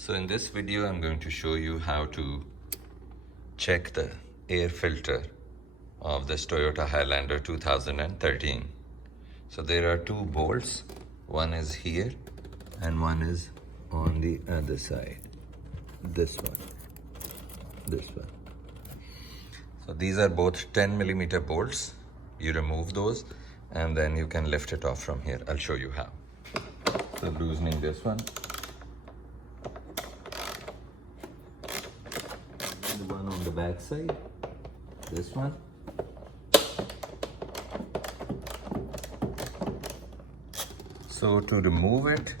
So in this video, I'm going to show you how to check the air filter of this Toyota Highlander 2013. So there are two bolts. One is here and one is on the other side. This one. So these are both 10mm bolts. You remove those and then you can lift it off from here. I'll show you how. So loosening this one. The one on the back side. This one. So to remove it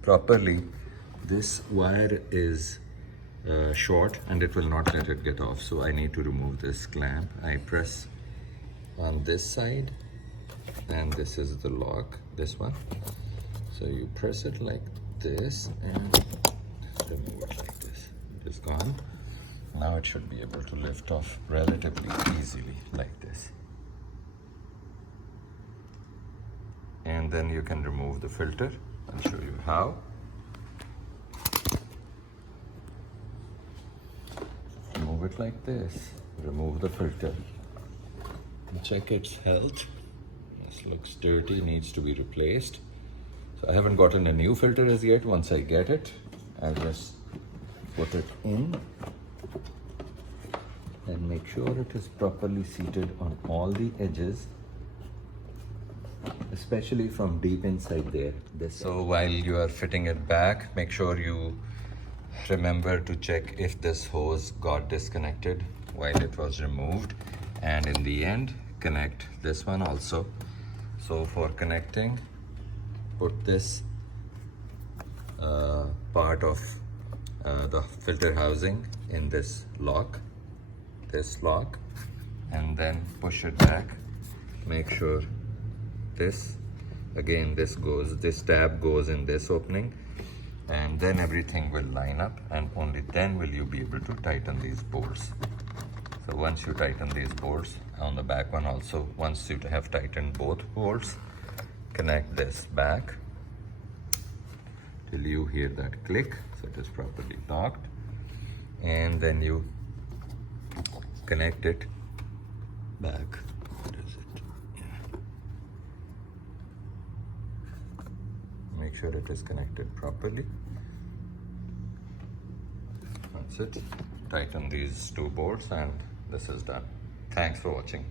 properly, this wire is short and it will not let it get off. So I need to remove this clamp. I press on this side and this is the lock, this one. So you press it like this and remove it like this. It is gone. Now it should be able to lift off relatively easily like this. And then you can remove the filter. I'll show you how. Remove it like this. Remove the filter. Check its health. This looks dirty, needs to be replaced. So I haven't gotten a new filter as yet. Once I get it, I'll just put it in and make sure it is properly seated on all the edges, especially from deep inside there. So while you are fitting it back, make sure you remember to check if this hose got disconnected while it was removed, and in the end connect this one also. So for connecting, put this part of the filter housing in this lock, and then push it back. Make sure this tab goes in this opening, and then everything will line up, and only then will you be able to tighten these bolts. So once you tighten these bolts, on the back one also, once you have tightened both bolts, connect this back till you hear that click, so it is properly locked, and then you connect it back. What is it? Yeah. Make sure it is connected properly. That's it. Tighten these two bolts and this is done. Thanks for watching.